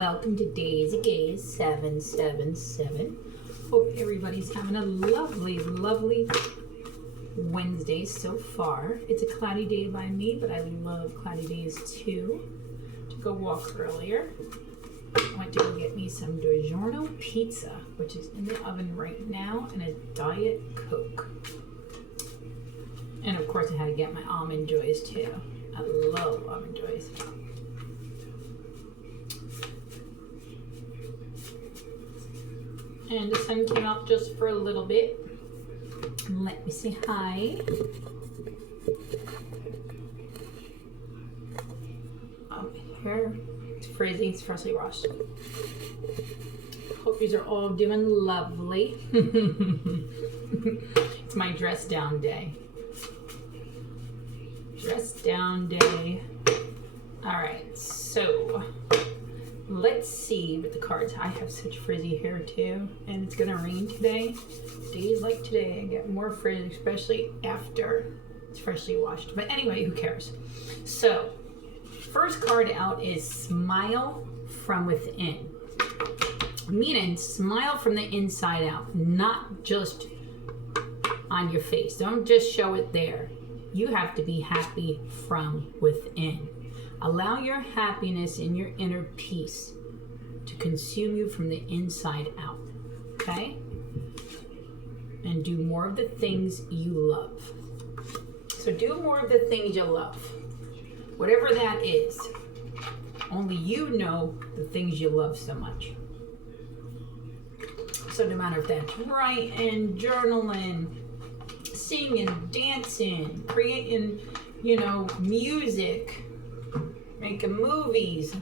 Welcome to Days of Gaze 777. Hope everybody's having a lovely Wednesday so far. It's a cloudy day by me, but I love cloudy days too. To go walk earlier, I went to go get me some DiGiorno pizza, which is in the oven right now, and a Diet Coke. And of course I had to get my almond joys too. I love almond joys. And the sun came out just for a little bit. Let me say hi. Here, it's frizzy, it's freshly washed. Hope you are all doing lovely. It's my dress down day. Dress down day. All right, so let's see with the cards. I have such frizzy hair too, and it's gonna rain today. Days like today, I get more frizz, especially after it's freshly washed. But anyway, who cares? So, first card out is Smile from Within. Meaning, smile from the inside out, not just on your face. Don't just show it there. You have to be happy from within. Allow your happiness and your inner peace to consume you from the inside out, okay? And do more of the things you love. So do more of the things you love. Whatever that is. Only you know the things you love so much. So no matter if that's writing, journaling, singing, dancing, creating, music, making movies,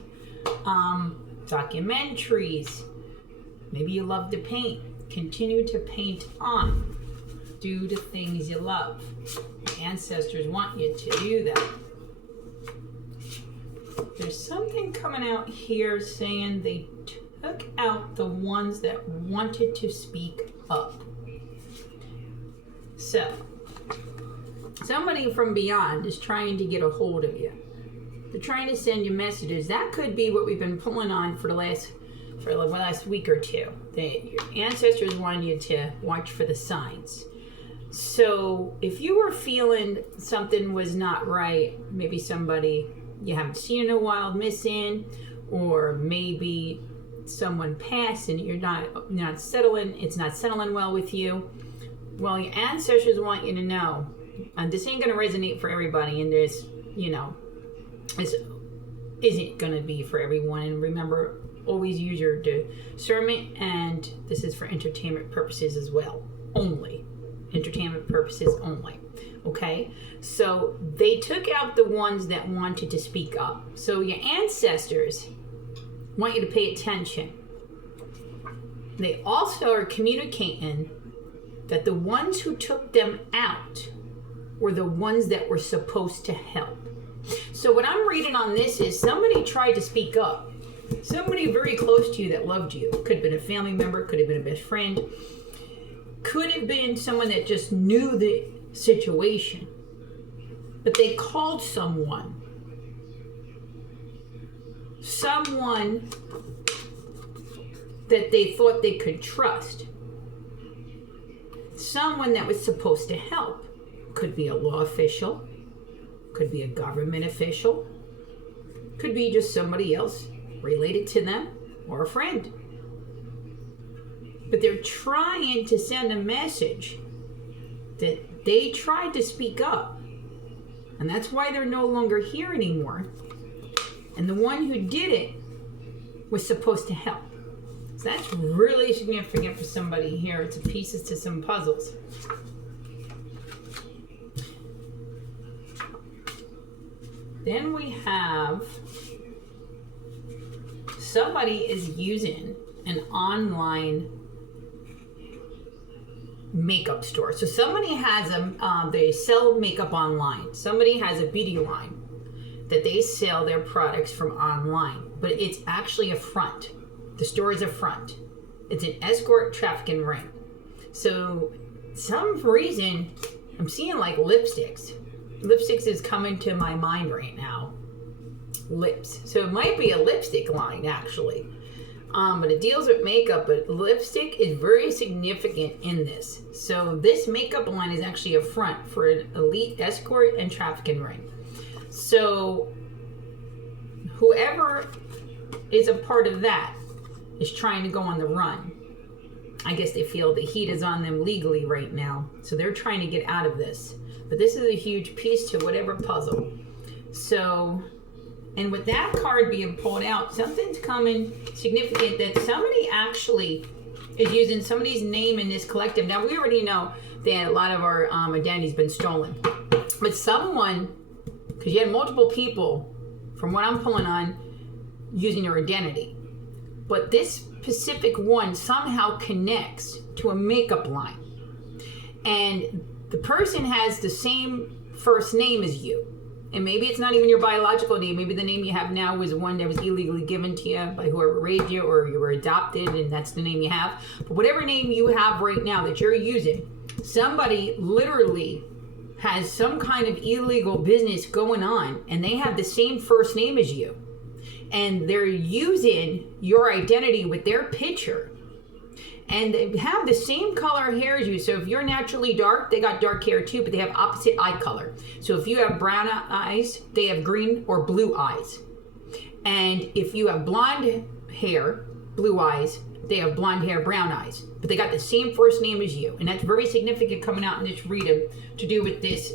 documentaries. Maybe you love to paint. Continue to paint on. Do the things you love. Your ancestors want you to do that. There's something coming out here saying they took out the ones that wanted to speak up. So, somebody from beyond is trying to get a hold of you. They're trying to send you messages. That could be what we've been pulling on for the last week or two. Your ancestors want you to watch for the signs. So if you were feeling something was not right, maybe somebody you haven't seen in a while missing, or maybe someone passed and you're not settling, it's not settling well with you. Well, your ancestors want you to know, and this ain't going to resonate for everybody, and there's, this isn't going to be for everyone. And remember, always use your discernment, and this is for entertainment purposes as well. Only. Entertainment purposes only. Okay? So they took out the ones that wanted to speak up. So your ancestors want you to pay attention. They also are communicating that the ones who took them out were the ones that were supposed to help. So what I'm reading on this is somebody tried to speak up. Somebody very close to you that loved you. Could have been a family member, could have been a best friend. Could have been someone that just knew the situation. But they called someone. Someone that they thought they could trust. Someone that was supposed to help. Could be a law official. Could be a government official. Could be just somebody else related to them or a friend. But they're trying to send a message that they tried to speak up. And that's why they're no longer here anymore. And the one who did it was supposed to help. So that's really significant for somebody here. It's pieces to some puzzles. Then we have somebody is using an online makeup store. So somebody has they sell makeup online. Somebody has a beauty line that they sell their products from online, but it's actually a front. The store is a front. It's an escort trafficking ring. So some reason I'm seeing like lipsticks. Lipsticks is coming to my mind right now. lips. So it might be a lipstick line, actually. But it deals with makeup, but lipstick is very significant in this. So this makeup line is actually a front for an elite escort and trafficking ring. So whoever is a part of that is trying to go on the run. I guess they feel the heat is on them legally right now. So they're trying to get out of this. But this is a huge piece to whatever puzzle. So, and with that card being pulled out, something's coming significant that somebody actually is using somebody's name in this collective. Now, we already know that a lot of our identity's been stolen. But someone, because you had multiple people, from what I'm pulling on, using your identity. But this specific one somehow connects to a makeup line. And the person has the same first name as you. And maybe it's not even your biological name. Maybe the name you have now was one that was illegally given to you by whoever raised you, or you were adopted and that's the name you have. But whatever name you have right now that you're using, somebody literally has some kind of illegal business going on and they have the same first name as you. And they're using your identity with their picture. And they have the same color hair as you. So if you're naturally dark, they got dark hair too, but they have opposite eye color. So if you have brown eyes, they have green or blue eyes. And if you have blonde hair, blue eyes, they have blonde hair, brown eyes. But they got the same first name as you. And that's very significant coming out in this reading to do with this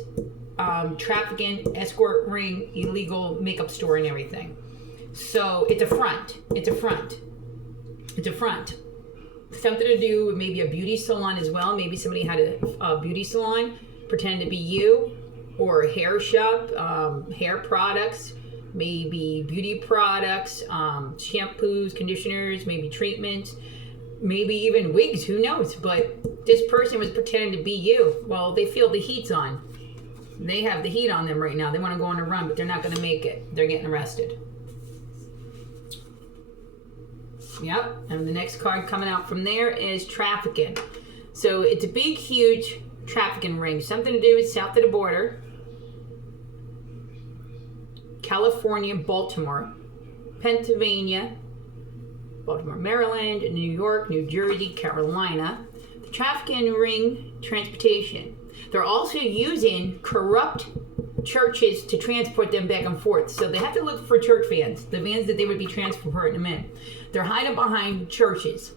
trafficking, escort ring, illegal makeup store and everything. So it's a front. It's a front. It's a front. Something to do with maybe a beauty salon as well. Maybe somebody had a beauty salon, pretend to be you, or a hair shop, hair products, maybe beauty products, shampoos, conditioners, maybe treatments, maybe even wigs, who knows? But this person was pretending to be you. Well, they feel the heat's on. They have the heat on them right now. They want to go on a run, but they're not going to make it. They're getting arrested. Yep, and the next card coming out from there is trafficking. So it's a big, huge trafficking ring. Something to do with south of the border. California, Baltimore, Pennsylvania, Baltimore, Maryland, New York, New Jersey, Carolina. The trafficking ring transportation. They're also using corrupt churches to transport them back and forth. So they have to look for church vans, the vans that they would be transporting them in. They're hiding behind churches.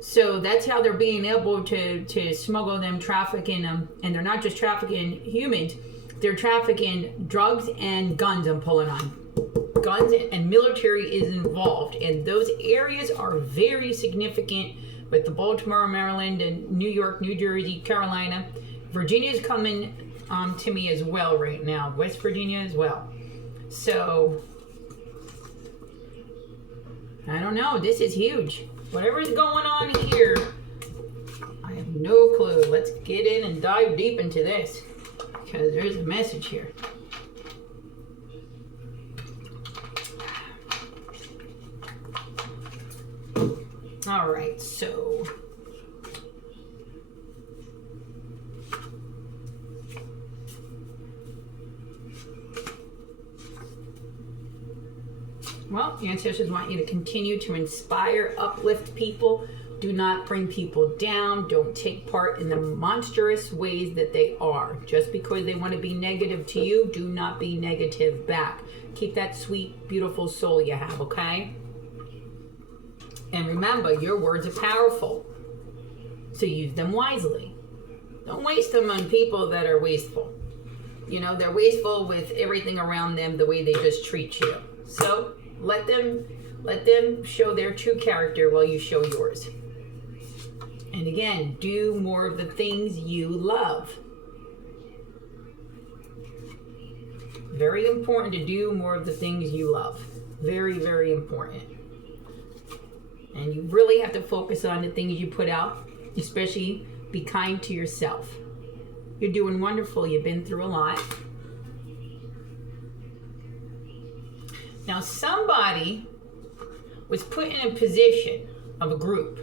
So that's how they're being able to smuggle them, trafficking them. And they're not just trafficking humans, they're trafficking drugs and guns. I'm pulling on. Guns and military is involved. And those areas are very significant with the Baltimore, Maryland, and New York, New Jersey, Carolina. Virginia's coming to me as well right now. West Virginia as well. So, I don't know. This is huge. Whatever's going on here, I have no clue. Let's get in and dive deep into this, because there's a message here. All right, so well, the ancestors want you to continue to inspire, uplift people. Do not bring people down. Don't take part in the monstrous ways that they are. Just because they want to be negative to you, do not be negative back. Keep that sweet, beautiful soul you have, okay? And remember, your words are powerful. So use them wisely. Don't waste them on people that are wasteful. You know, they're wasteful with everything around them, the way they just treat you. So let them show their true character while you show yours. And again, do more of the things you love. Very important to do more of the things you love. Very, very important. And you really have to focus on the things you put out, especially be kind to yourself. You're doing wonderful. You've been through a lot. Now, somebody was put in a position of a group.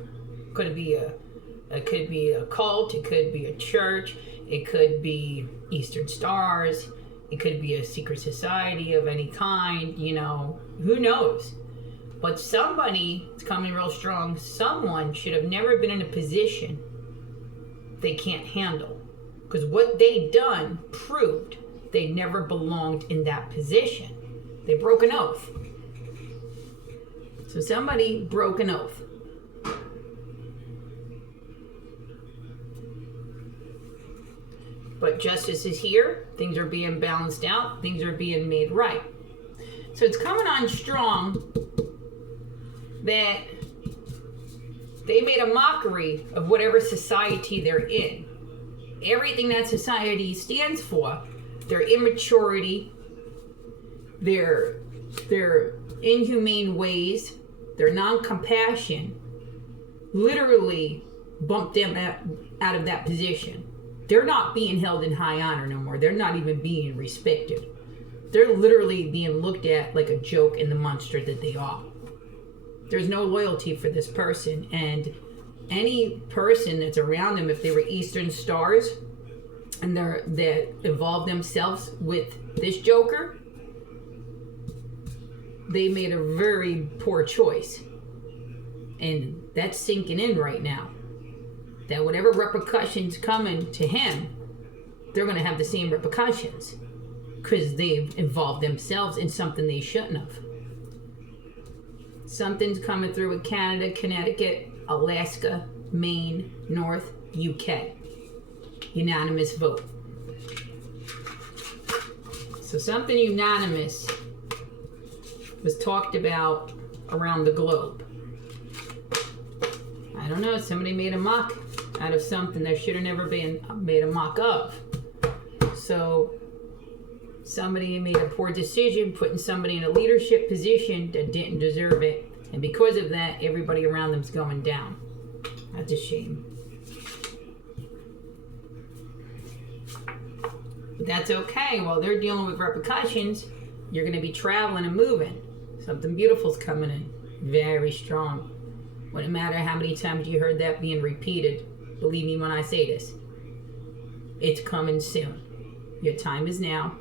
Could be a cult. It could be a church. It could be Eastern Stars. It could be a secret society of any kind, who knows? But somebody is coming real strong. Someone should have never been in a position they can't handle. Because what they done proved they never belonged in that position. They broke an oath. So somebody broke an oath. But justice is here. Things are being balanced out. Things are being made right. So it's coming on strong that they made a mockery of whatever society they're in. Everything that society stands for, their immaturity, their inhumane ways, their non-compassion, literally bumped them out of that position. They're not being held in high honor no more. They're not even being respected. They're literally being looked at like a joke and the monster that they are. There's no loyalty for this person, and any person that's around them, if they were Eastern Stars and that involved themselves with this Joker, they made a very poor choice. And that's sinking in right now. That whatever repercussions coming to him, they're going to have the same repercussions because they've involved themselves in something they shouldn't have. Something's coming through with Canada, Connecticut, Alaska, Maine, North, UK. Unanimous vote. So something unanimous was talked about around the globe. I don't know, somebody made a mock out of something that should have never been made a mock of. So somebody made a poor decision, putting somebody in a leadership position that didn't deserve it. And because of that, everybody around them's going down. That's a shame. But that's okay. While they're dealing with repercussions, you're going to be traveling and moving. Something beautiful's coming in. Very strong. Wouldn't matter how many times you heard that being repeated. Believe me when I say this. It's coming soon. Your time is now.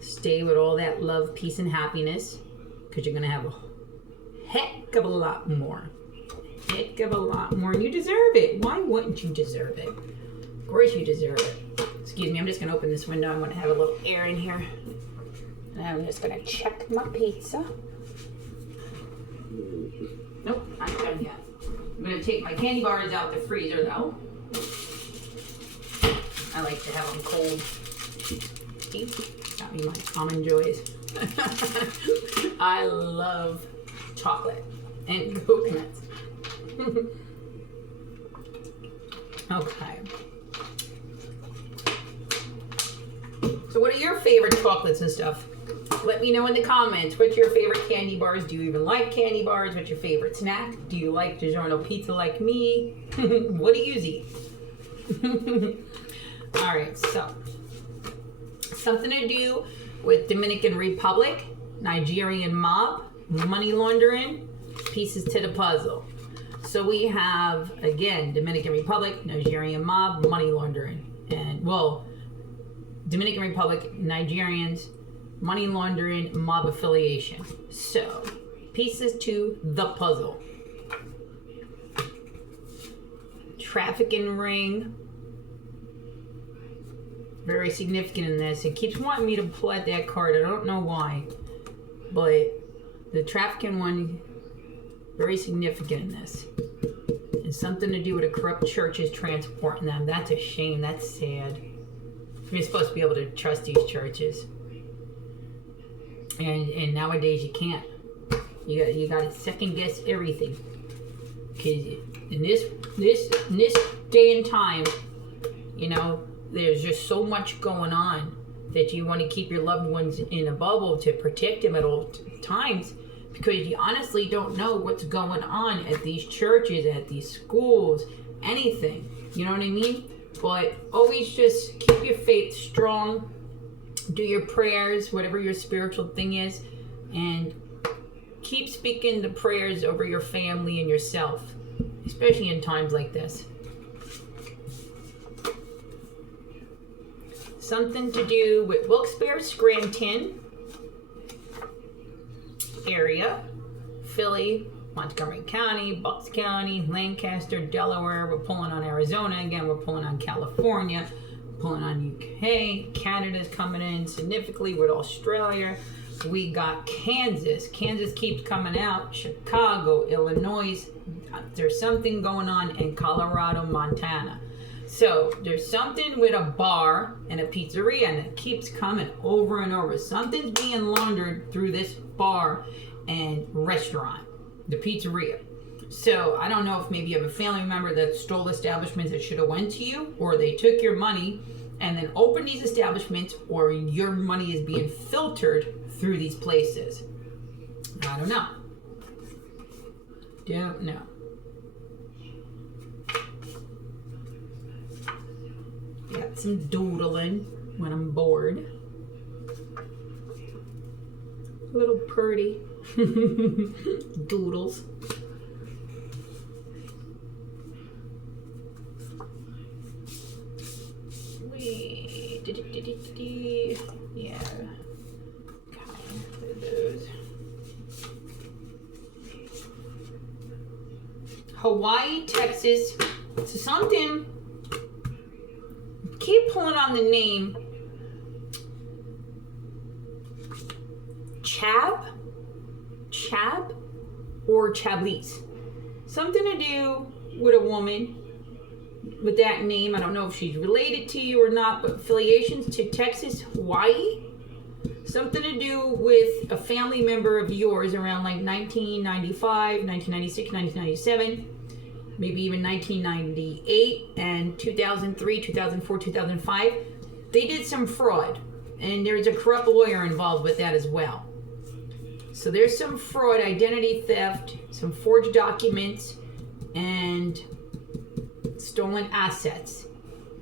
Stay with all that love, peace, and happiness, because you're going to have a heck of a lot more. Heck of a lot more. And you deserve it. Why wouldn't you deserve it? Of course you deserve it. Excuse me, I'm just going to open this window. I want to have a little air in here. And I'm just going to check my pizza. Nope, not done yet. I'm going to take my candy bars out the freezer, though. I like to have them cold. See? Got me my common joys. I love chocolate and coconuts. Okay. So what are your favorite chocolates and stuff? Let me know in the comments. What's your favorite candy bars? Do you even like candy bars? What's your favorite snack? Do you like DiGiorno pizza like me? What do you eat? Alright, so something to do with Dominican Republic, Nigerian mob, money laundering, pieces to the puzzle. So we have, again, Dominican Republic, Nigerian mob, money laundering. And, well, Dominican Republic, Nigerians, money laundering, mob affiliation. So, pieces to the puzzle. Trafficking ring. Very significant in this. It keeps wanting me to pull out that card. I don't know why. But the trafficking one, very significant in this. It's something to do with a corrupt churches transporting them. That's a shame. That's sad. You're supposed to be able to trust these churches. And nowadays you can't. You got to second guess everything. Because in this day and time, there's just so much going on that you want to keep your loved ones in a bubble to protect them at all times, because you honestly don't know what's going on at these churches, at these schools, anything. You know what I mean? But always just keep your faith strong. Do your prayers, whatever your spiritual thing is, and keep speaking the prayers over your family and yourself, especially in times like this. something to do with Wilkes-Barre, Scranton area, Philly, Montgomery County, Bucks County, Lancaster, Delaware. We're pulling on Arizona again. We're pulling on California, pulling on UK. Canada's coming in significantly with Australia. We got Kansas. Kansas keeps coming out. Chicago, Illinois. There's something going on in Colorado, Montana. So there's something with a bar and a pizzeria, and it keeps coming over and over. Something's being laundered through this bar and restaurant, the pizzeria. So I don't know if maybe you have a family member that stole establishments that should have went to you, or they took your money and then opened these establishments, or your money is being filtered through these places. I don't know. Don't know. Got some doodling when I'm bored. Little purdy doodles. Yeah. Those. Hawaii, Texas. So something. Keep pulling on the name Chab or Chablis. Something to do with a woman with that name. I don't know if she's related to you or not, but affiliations to Texas, Hawaii. Something to do with a family member of yours around like 1995, 1996, 1997. Maybe even 1998 and 2003, 2004, 2005. They did some fraud, and there's a corrupt lawyer involved with that as well. So there's some fraud, identity theft, some forged documents, and stolen assets.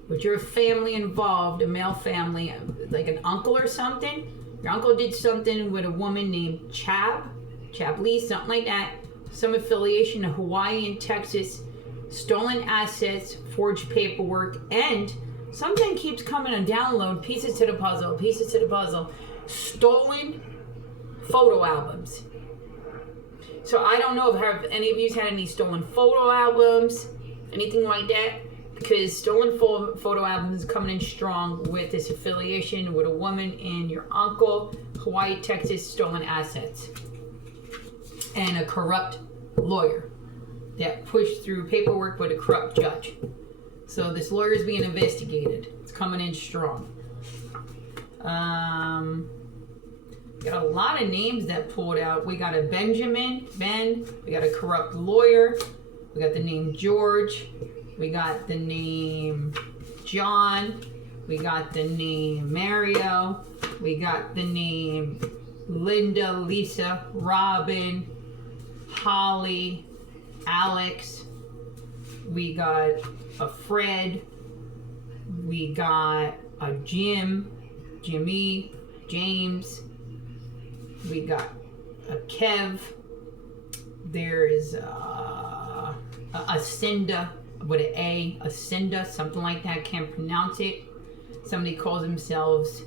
With your family involved, a male family, like an uncle or something. Your uncle did something with a woman named Chablis, something like that. Some affiliation to Hawaii and Texas, stolen assets, forged paperwork, and something keeps coming on download, pieces to the puzzle, stolen photo albums. So I don't know if any of you had any stolen photo albums, anything like that, because stolen photo albums is coming in strong with this affiliation with a woman and your uncle, Hawaii, Texas, stolen assets, and a corrupt lawyer that pushed through paperwork with a corrupt judge. So this lawyer is being investigated. It's coming in strong. Got a lot of names that pulled out. We got a Ben. We got a corrupt lawyer. We got the name George. We got the name John. We got the name Mario. We got the name Linda, Lisa, Robin, Holly, Alex. We got a Fred. We got a Jimmy, James. We got a Kev. There is a Cinda with an A, a Cinda, something like that. Can't pronounce it. Somebody calls themselves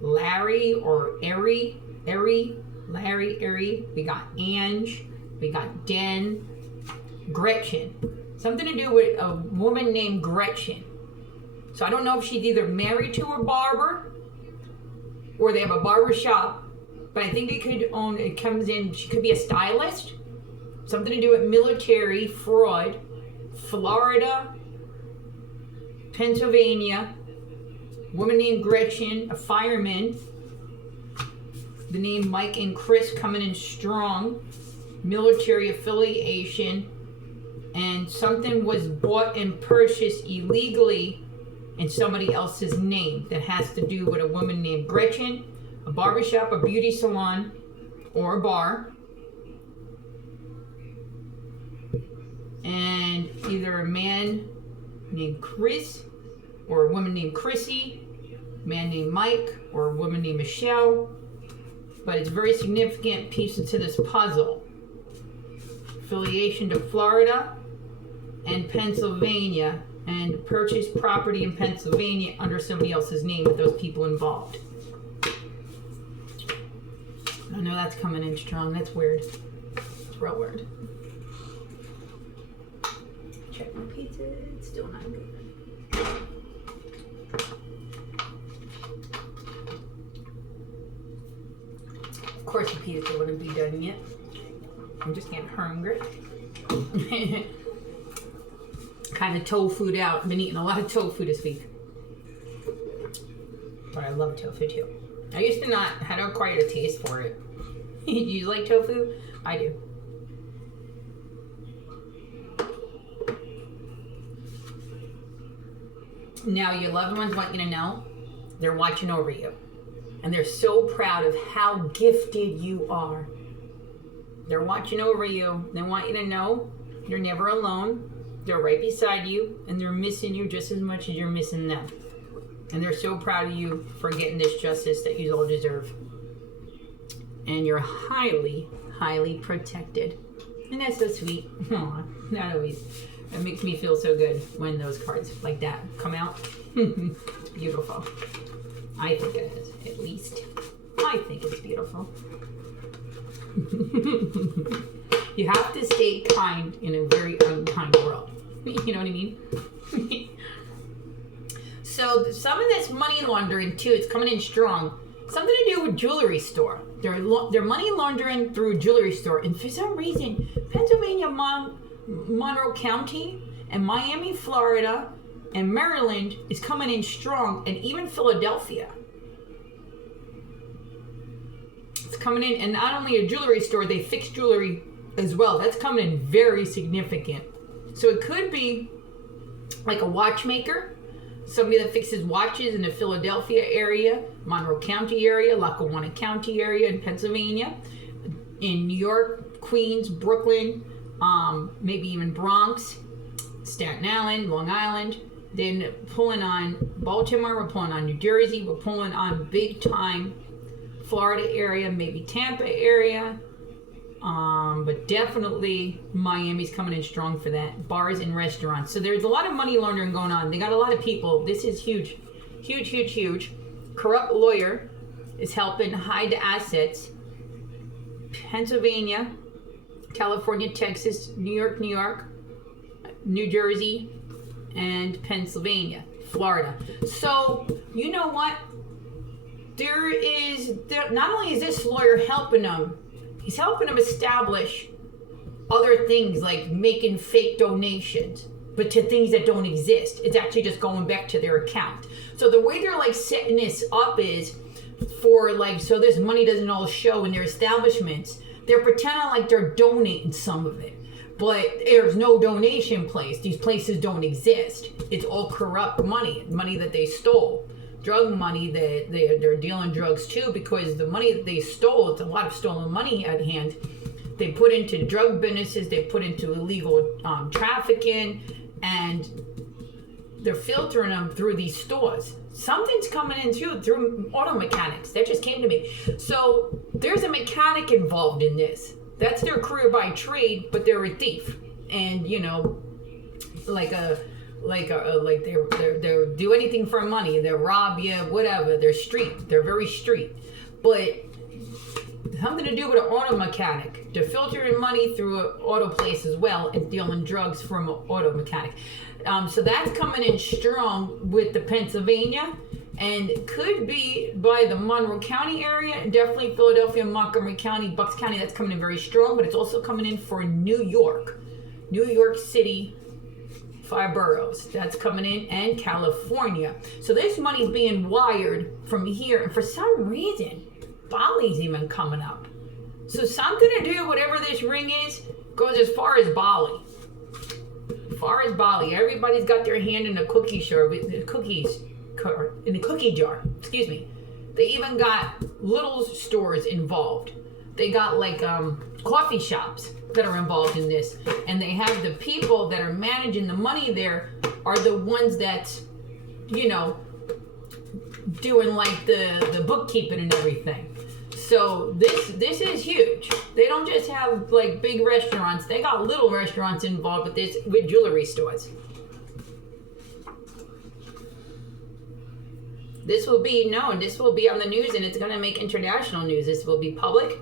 Larry or Larry. We got Ange. We got Den. Gretchen. Something to do with a woman named Gretchen. So I don't know if she's either married to a barber or they have a barber shop, but I think they could own, it comes in, she could be a stylist. Something to do with military fraud. Florida, Pennsylvania, woman named Gretchen, a fireman. The name Mike and Chris coming in strong. Military affiliation. And something was bought and purchased illegally in somebody else's name that has to do with a woman named Gretchen, a barbershop, a beauty salon, or a bar. And either a man named Chris or a woman named Chrissy, a man named Mike, or a woman named Michelle. But it's very significant pieces to this puzzle. Affiliation to Florida and Pennsylvania and purchase property in Pennsylvania under somebody else's name with those people involved. I know that's coming in strong. That's weird. It's real weird. Check my pizza. It's still not good. Of course the pizza wouldn't be done yet. I'm just getting hungry. Kind of tofu'd out. Been eating a lot of tofu this week. But I love tofu too. I used to not had acquired a taste for it. You like tofu? I do. Now your loved ones want you to know they're watching over you. And they're so proud of how gifted you are. They're watching over you. They want you to know you're never alone. They're right beside you, and they're missing you just as much as you're missing them. And they're so proud of you for getting this justice that you all deserve. And you're highly, highly protected. And that's so sweet. Aw, not always. It makes me feel so good when those cards like that come out. It's beautiful. I think it is, at least. I think it's beautiful. You have to stay kind in a very unkind world. You know what I mean? So some of this money laundering too, it's coming in strong. Something to do with jewelry store. They're money laundering through a jewelry store. And for some reason, Pennsylvania, Monroe County, and Miami, Florida, and Maryland is coming in strong, and even Philadelphia. It's coming in, and not only a jewelry store, they fix jewelry as well. That's coming in very significant. So it could be like a watchmaker, somebody that fixes watches in the Philadelphia area, Monroe County area, Lackawanna County area in Pennsylvania, in New York, Queens, Brooklyn, maybe even Bronx, Staten Island, Long Island. Then pulling on Baltimore, we're pulling on New Jersey, we're pulling on big time Florida area, maybe Tampa area, but definitely Miami's coming in strong for that. Bars and restaurants. So there's a lot of money laundering going on. They got a lot of people. This is huge, huge, huge, huge. Corrupt lawyer is helping hide the assets. Pennsylvania, California, Texas, New York, New Jersey, and Pennsylvania, Florida. So you know what? Not only is this lawyer helping them, he's helping them establish other things like making fake donations, but to things that don't exist. It's actually just going back to their account. So the way they're like setting this up is for like, so this money doesn't all show in their establishments. They're pretending like they're donating some of it, but there's no donation place. These places don't exist. It's all corrupt money that they stole. Drug money, they're dealing drugs too, because the money that they stole, it's a lot of stolen money at hand. They put into drug businesses, they put into illegal trafficking, and they're filtering them through these stores. Something's coming in too through auto mechanics. That just came to me. So there's a mechanic involved in this. That's their career by trade, but they're a thief. And you know, like they're do anything for money. They'll rob you, whatever. They're street. They're very street. But something to do with an auto mechanic. They're filtering money through an auto place as well and dealing drugs from an auto mechanic. So that's coming in strong with the Pennsylvania, and could be by the Monroe County area, and definitely Philadelphia, Montgomery County, Bucks County. That's coming in very strong, but it's also coming in for New York City, 5 boroughs. That's coming in, and California. So this money's being wired from here, and for some reason, Bali's even coming up. So something to do, whatever this ring is, goes as far as Bali. Everybody's got their hand in a cookie jar, in the cookie jar. Excuse me. They even got little stores involved. They got like coffee shops that are involved in this, and they have the people that are managing the money there are the ones that, you know, doing like the bookkeeping and everything. So this is huge. They don't just have like big restaurants. They got little restaurants involved with this, with jewelry stores. This will be known. This will be on the news, and it's going to make international news. This will be public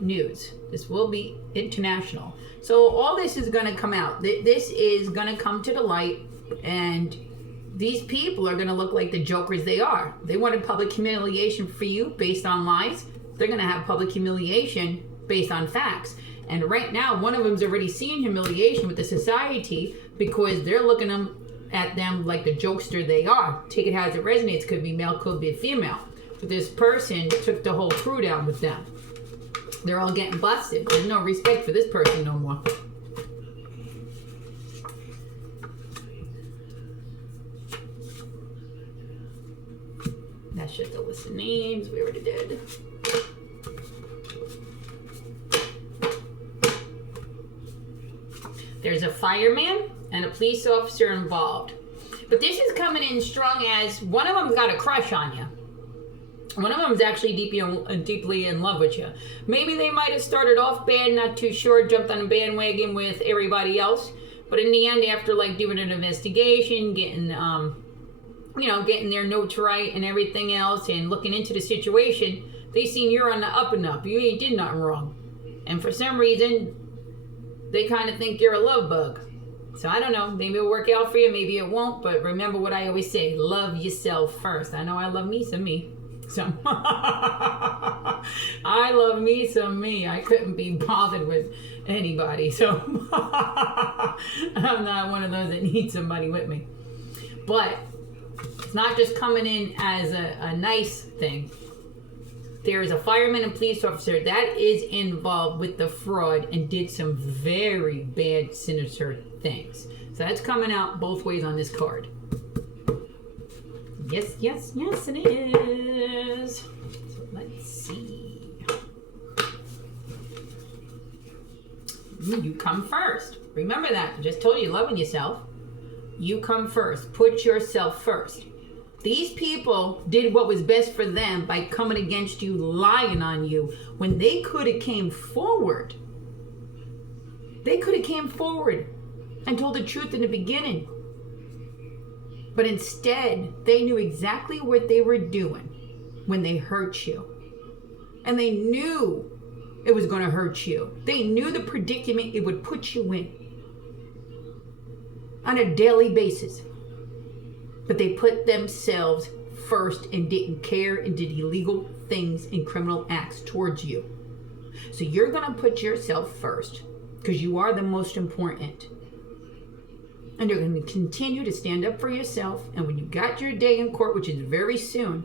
news. This will be international. So all this is going to come out. This is going to come to the light, and these people are going to look like the jokers they are. They wanted public humiliation for you based on lies. They're going to have public humiliation based on facts. And right now, one of them's already seeing humiliation with the society because they're looking at them like the jokester they are. Take it how it resonates. Could be male, could be female. But this person took the whole crew down with them. They're all getting busted. There's no respect for this person no more. That's just a list of names. We already did. There's a fireman and a police officer involved. But this is coming in strong as one of them got a crush on you. One of them is actually deeply in love with you. Maybe they might have started off bad, not too sure, jumped on a bandwagon with everybody else. But in the end, after like doing an investigation, getting their notes right and everything else, and looking into the situation, they seen you're on the up and up. You ain't did nothing wrong. And for some reason, they kind of think you're a love bug. So I don't know, maybe it'll work out for you, maybe it won't, but remember what I always say, love yourself first. I know I love me some me. So I love me some me. I couldn't be bothered with anybody. So I'm not one of those that needs somebody with me. But it's not just coming in as a nice thing. There is a fireman and police officer that is involved with the fraud and did some very bad, sinister things. So that's coming out both ways on this card. Yes, yes, yes, it is. So let's see. You come first. Remember that. I just told you, loving yourself. You come first. Put yourself first. These people did what was best for them by coming against you, lying on you, when they could have came forward. They could have came forward and told the truth in the beginning. But instead, they knew exactly what they were doing when they hurt you. And they knew it was going to hurt you. They knew the predicament it would put you in on a daily basis. But they put themselves first and didn't care and did illegal things and criminal acts towards you. So you're going to put yourself first because you are the most important. And you're going to continue to stand up for yourself. And when you got your day in court, which is very soon,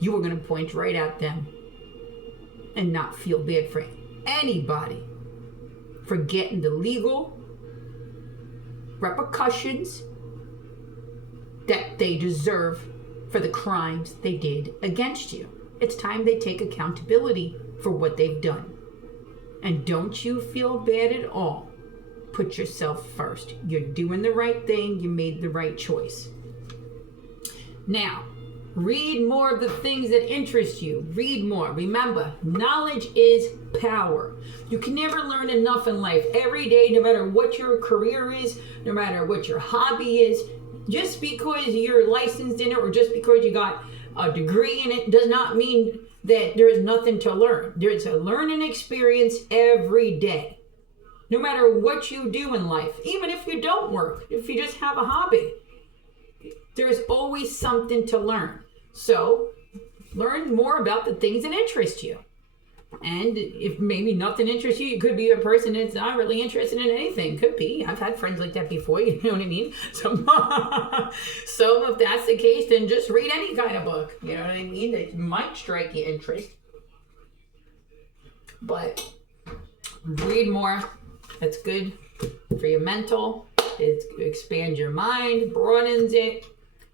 you are going to point right at them and not feel bad for anybody for getting the legal repercussions that they deserve for the crimes they did against you. It's time they take accountability for what they've done. And don't you feel bad at all. Put yourself first. You're doing the right thing. You made the right choice. Now, read more of the things that interest you. Read more. Remember, knowledge is power. You can never learn enough in life. Every day, no matter what your career is, no matter what your hobby is, just because you're licensed in it or just because you got a degree in it does not mean that there's nothing to learn. There's a learning experience every day. No matter what you do in life, even if you don't work, if you just have a hobby, there's always something to learn. So learn more about the things that interest you. And if maybe nothing interests you, you could be a person that's not really interested in anything. Could be. I've had friends like that before, you know what I mean? So if that's the case, then just read any kind of book, you know what I mean? That might strike your interest. But read more. That's good for your mental. It expands your mind, broadens it.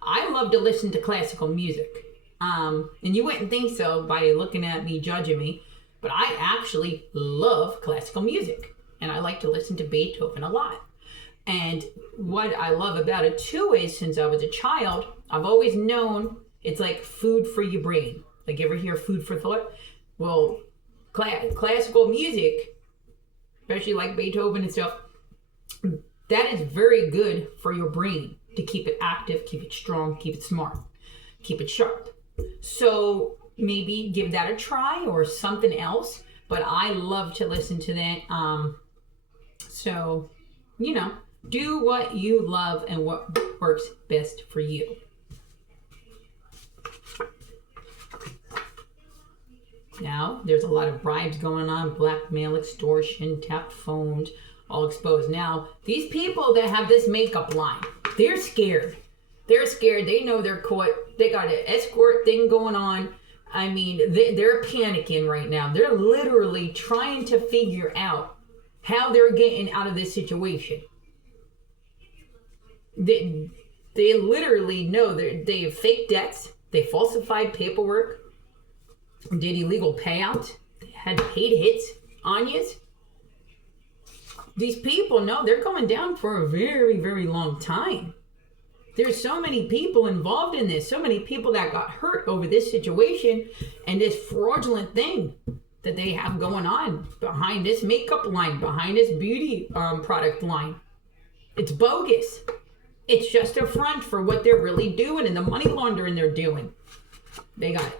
I love to listen to classical music. And you wouldn't think so by looking at me, judging me. But I actually love classical music. And I like to listen to Beethoven a lot. And what I love about it too is since I was a child, I've always known it's like food for your brain. Like, you ever hear food for thought? Well, classical music, especially like Beethoven and stuff, that is very good for your brain to keep it active, keep it strong, keep it smart. keep it sharp. So maybe give that a try or something else. But I love to listen to that. So, do what you love and what works best for you. Now, there's a lot of bribes going on, blackmail, extortion, tapped phones, all exposed. Now, these people that have this makeup line, they're scared. They're scared. They know they're caught. They got an escort thing going on. I mean, they're panicking right now. They're literally trying to figure out how they're getting out of this situation. They literally know they have fake debts. They falsified paperwork. Did illegal payouts. They had paid hits on you. These people, no, they're going down for a very, very long time. There's so many people involved in this, so many people that got hurt over this situation and this fraudulent thing that they have going on behind this makeup line, behind this beauty product line. It's bogus. It's just a front for what they're really doing and the money laundering they're doing. They got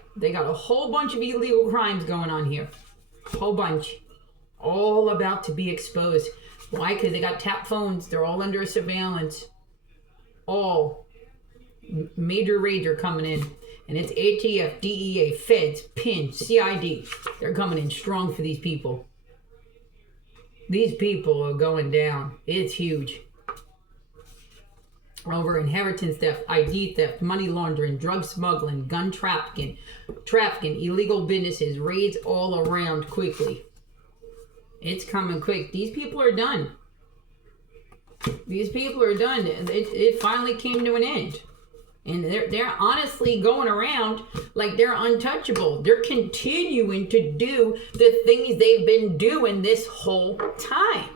a whole bunch of illegal crimes going on here. A whole bunch. All about to be exposed. Why? Because they got tap phones. They're all under surveillance. All major raids are coming in, and it's ATF, DEA, Feds, PIN, CID. They're coming in strong for these people. These people are going down. It's huge. Over inheritance theft, ID theft, money laundering, drug smuggling, gun trafficking, illegal businesses, raids all around quickly. It's coming quick. These people are done. These people are done. It finally came to an end. And they're honestly going around like they're untouchable. They're continuing to do the things they've been doing this whole time.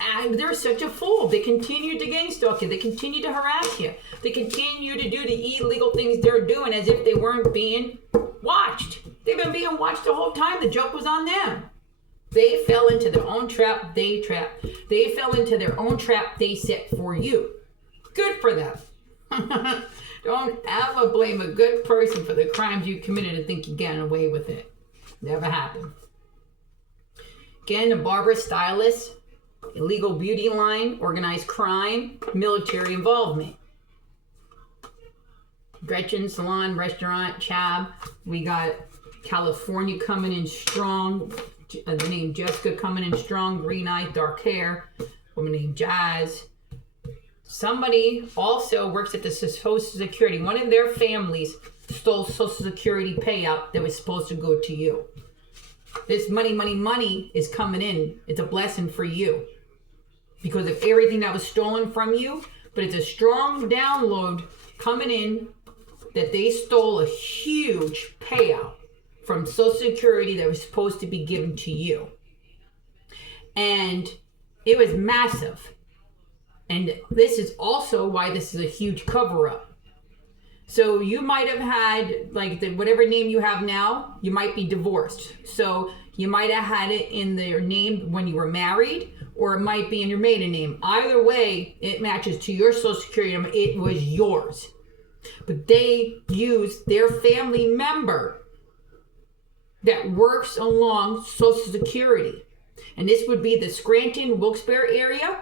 And they're such a fool. They continue to gang stalk you. They continue to harass you. They continue to do the illegal things they're doing as if they weren't being watched. They've been being watched the whole time. The joke was on them. They fell into their own trap they trapped. They fell into their own trap they set for you. Good for them. Don't ever blame a good person for the crimes you committed and think you're getting away with it. Never happened. Again, a barber stylist, illegal beauty line, organized crime, military involvement. Gretchen Salon, Restaurant, Chab. We got California coming in strong. The name Jessica coming in strong. Green eyes, dark hair. Woman named Jazz. Somebody also works at the Social Security. One of their families stole Social Security payout that was supposed to go to you. This money is coming in. It's a blessing for you. Because of everything that was stolen from you. But it's a strong download coming in that they stole a huge payout from Social Security that was supposed to be given to you. And it was massive. And this is also why this is a huge cover-up. So you might have had, like, whatever name you have now, you might be divorced. So you might have had it in their name when you were married, or it might be in your maiden name. Either way, it matches to your Social Security number. It was yours. But they used their family member that works along Social Security. And this would be the Scranton, Wilkes-Barre area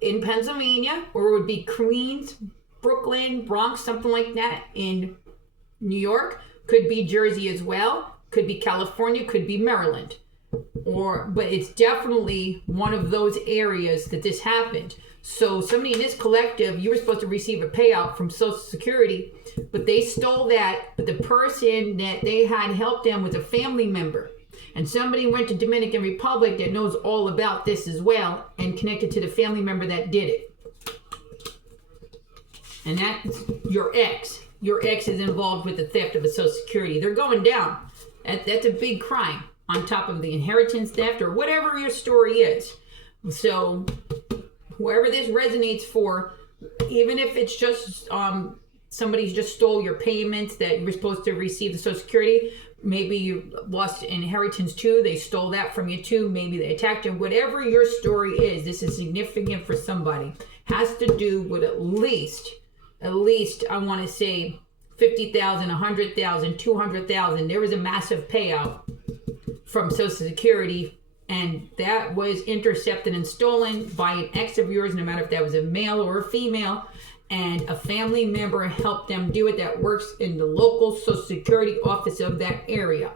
in Pennsylvania, or it would be Queens, Brooklyn, Bronx, something like that in New York. Could be Jersey as well. Could be California, could be Maryland. But it's definitely one of those areas that this happened. So somebody in this collective, you were supposed to receive a payout from Social Security, but they stole that. But the person that they had helped them was a family member. And somebody went to Dominican Republic that knows all about this as well and connected to the family member that did it. And that's your ex. Your ex is involved with the theft of a Social Security. They're going down. That's a big crime on top of the inheritance theft or whatever your story is. So whoever this resonates for, even if it's just somebody's just stole your payments that you were supposed to receive the Social Security, maybe you lost inheritance too, they stole that from you too, maybe they attacked you, whatever your story is, this is significant for somebody. Has to do with at least I want to say 50,000, 100,000, 200,000. There was a massive payout from Social Security, and that was intercepted and stolen by an ex of yours, no matter if that was a male or a female, and a family member helped them do it that works in the local Social Security office of that area.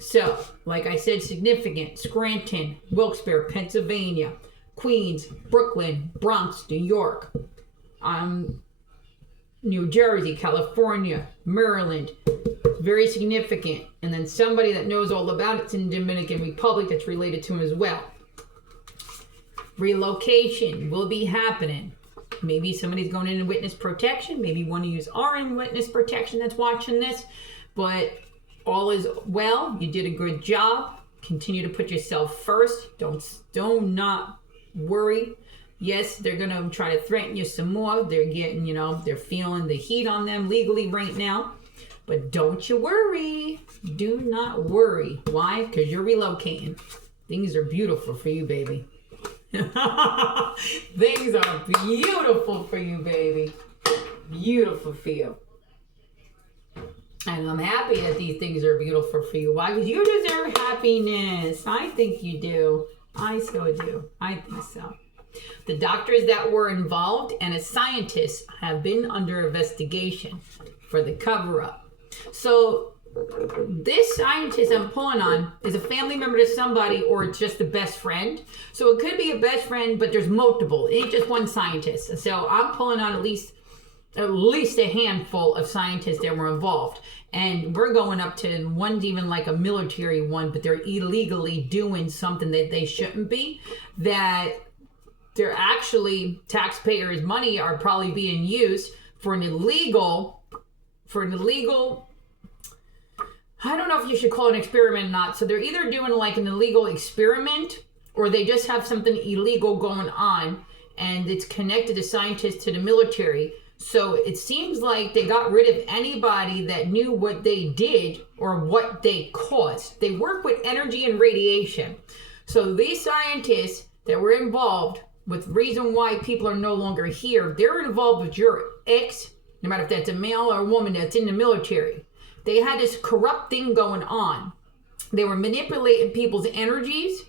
So, like I said, significant: Scranton, Wilkes-Barre, Pennsylvania, Queens, Brooklyn, Bronx, New York, New Jersey, California, Maryland. Very significant. And then somebody that knows all about it's in the Dominican Republic that's related to him as well. Relocation will be happening. Maybe somebody's going into witness protection. Maybe one of you are in witness protection that's watching this. But all is well. You did a good job. Continue to put yourself first. Don't not worry. Yes, they're going to try to threaten you some more. They're getting, they're feeling the heat on them legally right now. But don't you worry. Do not worry. Why? Because you're relocating. Things are beautiful for you, baby. Things are beautiful for you, baby. Beautiful for you. And I'm happy that these things are beautiful for you. Why? Because you deserve happiness. I think you do. I so do. I think so. The doctors that were involved and a scientist have been under investigation for the cover-up. So this scientist I'm pulling on is a family member to somebody, or it's just a best friend. So it could be a best friend, but there's multiple. It ain't just one scientist. So I'm pulling on at least a handful of scientists that were involved. And we're going up to one's even like a military one, but they're illegally doing something that they shouldn't be. That they're actually taxpayers' money are probably being used for an illegal, I don't know if you should call it an experiment or not. So they're either doing like an illegal experiment, or they just have something illegal going on, and it's connected to scientists to the military. So it seems like they got rid of anybody that knew what they did or what they caused. They work with energy and radiation. So these scientists that were involved with the reason why people are no longer here, they're involved with your ex, no matter if that's a male or a woman that's in the military. They had this corrupt thing going on. They were manipulating people's energies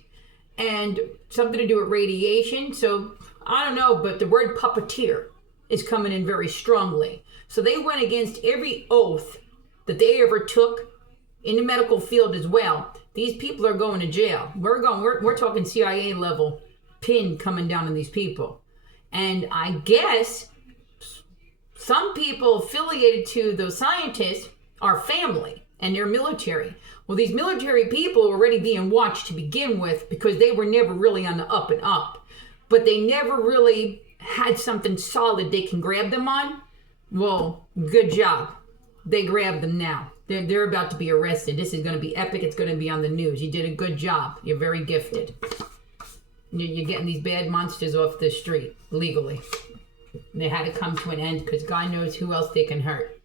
and something to do with radiation. So I don't know, but the word puppeteer is coming in very strongly. So they went against every oath that they ever took in the medical field as well. These people are going to jail. We're talking CIA level pin coming down on these people. And I guess some people affiliated to those scientists are family and they're military. Well, these military people were already being watched to begin with because they were never really on the up and up. But they never really had something solid they can grab them on. Well, good job. They grabbed them now. They're about to be arrested. This is going to be epic. It's going to be on the news. You did a good job. You're very gifted. You're getting these bad monsters off the street legally. And they had to come to an end because God knows who else they can hurt.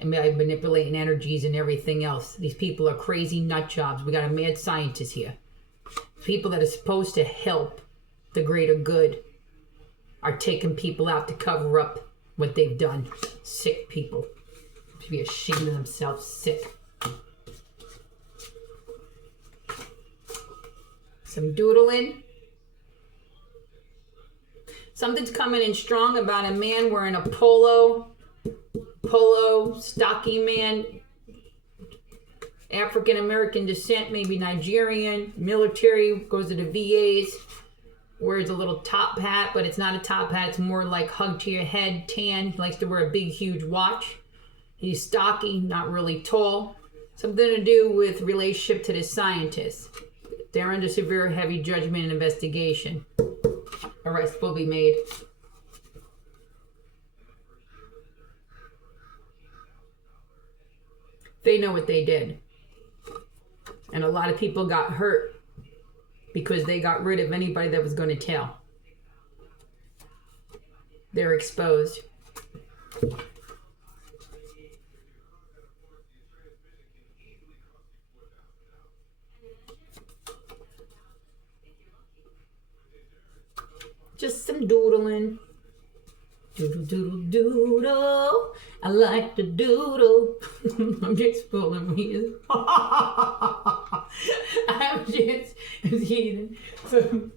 And by manipulating energies and everything else. These people are crazy nut jobs. We got a mad scientist here. People that are supposed to help the greater good are taking people out to cover up what they've done. Sick people. To be ashamed of themselves. Sick. Some doodling. Something's coming in strong about a man wearing a polo, stocky man, African American descent, maybe Nigerian, military, goes to the VAs, wears a little top hat, but it's not a top hat, it's more like hug to your head, tan. He likes to wear a big, huge watch. He's stocky, not really tall. Something to do with relationship to the scientists. They're under severe, heavy judgment and investigation. Arrest will be made. They know what they did. And a lot of people got hurt because they got rid of anybody that was going to tell. They're exposed. Just some doodling. Doodle, doodle, doodle. I like to doodle. I'm just fooling me. I'm just kidding. So,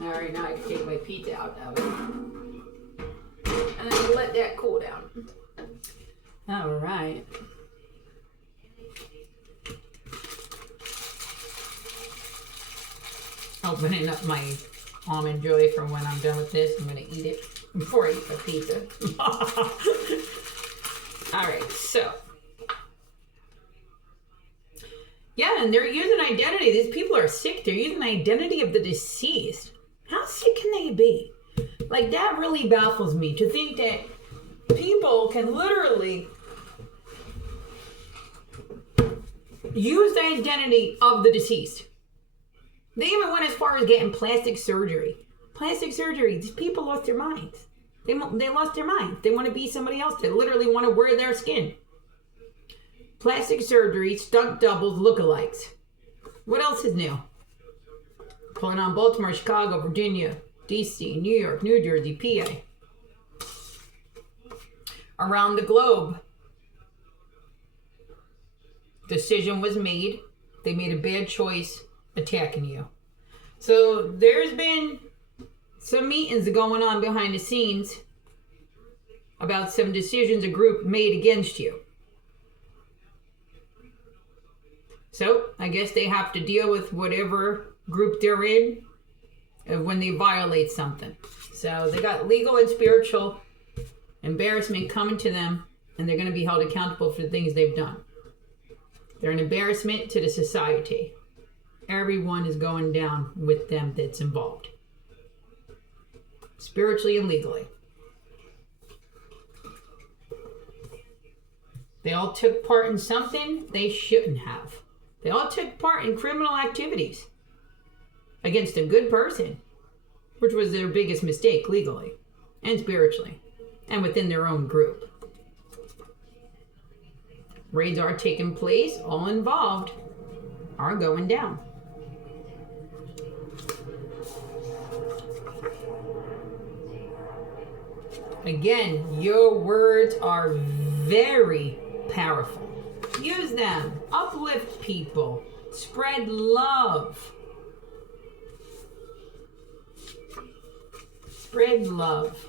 all right, now I can take my pizza out of it. And then let that cool down. All right. Opening up my almond joy for when I'm done with this. I'm going to eat it before I eat my pizza. All right, so. Yeah, and they're using identity. These people are sick. They're using the identity of the deceased. How sick can they be? Like, that really baffles me, to think that people can literally use the identity of the deceased. They even went as far as getting plastic surgery. Plastic surgery. These people lost their minds. They lost their minds. They want to be somebody else. They literally want to wear their skin. Plastic surgery, stunt doubles, lookalikes. What else is new? Pulling on Baltimore, Chicago, Virginia, DC, New York, New Jersey, PA. Around the globe. Decision was made. They made a bad choice attacking you. So there's been some meetings going on behind the scenes about some decisions a group made against you. So I guess they have to deal with whatever group they're in when they violate something. So they got legal and spiritual embarrassment coming to them, and they're going to be held accountable for the things they've done. They're an embarrassment to the society. Everyone is going down with them that's involved, spiritually and legally. They all took part in something they shouldn't have. They all took part in criminal activities against a good person, which was their biggest mistake legally and spiritually and within their own group. Raids are taking place. All involved are going down. Again, your words are very powerful. Use them. Uplift people. Spread love. Spread love.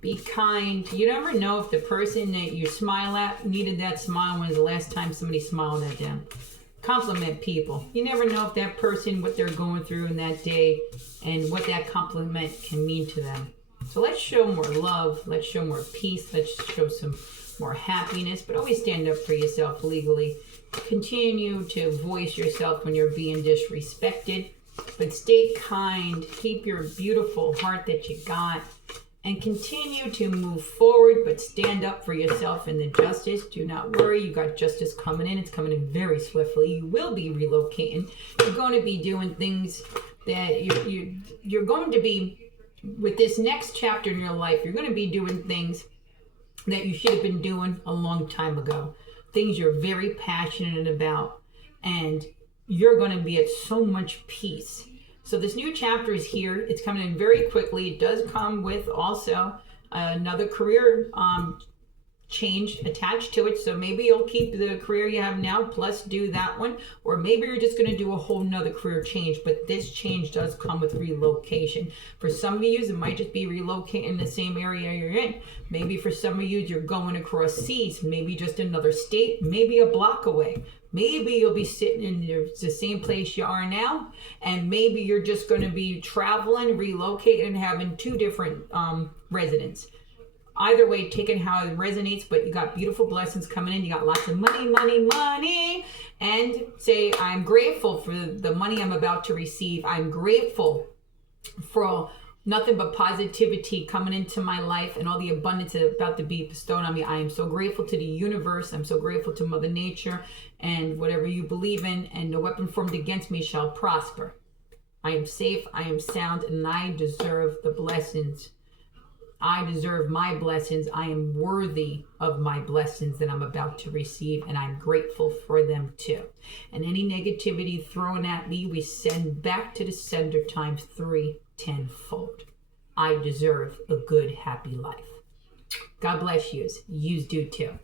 Be kind. You never know if the person that you smile at needed that smile when was the last time somebody smiled at them. Compliment people. You never know if that person, what they're going through in that day, and what that compliment can mean to them. So let's show more love. Let's show more peace. Let's show some more happiness. But always stand up for yourself legally. Continue to voice yourself when you're being disrespected. But stay kind. Keep your beautiful heart that you got. And continue to move forward, but stand up for yourself in the justice. Do not worry. You got justice coming in. It's coming in very swiftly. You will be relocating. You're going to be doing things that you're going to be, with this next chapter in your life, you're going to be doing things that you should have been doing a long time ago. Things you're very passionate about. And you're going to be at so much peace. So this new chapter is here. It's coming in very quickly. It does come with also another career change attached to it. So maybe you'll keep the career you have now plus do that one. Or maybe you're just going to do a whole nother career change. But this change does come with relocation. For some of you, it might just be relocating in the same area you're in. Maybe for some of you, you're going across seas. Maybe just another state. Maybe a block away. Maybe you'll be sitting in the same place you are now, and maybe you're just going to be traveling, relocating, and having two different residents. Either way, taking how it resonates, but you got beautiful blessings coming in. You got lots of money, money, money. And say, I'm grateful for the money I'm about to receive. I'm grateful for nothing but positivity coming into my life and all the abundance that's about to be bestowed on me. I am so grateful to the universe. I'm so grateful to Mother Nature and whatever you believe in, and no weapon formed against me shall prosper. I am safe, I am sound, and I deserve the blessings. I deserve my blessings. I am worthy of my blessings that I'm about to receive, and I'm grateful for them too. And any negativity thrown at me, we send back to the sender times 3 tenfold. I deserve a good, happy life. God bless yous. Yous do too.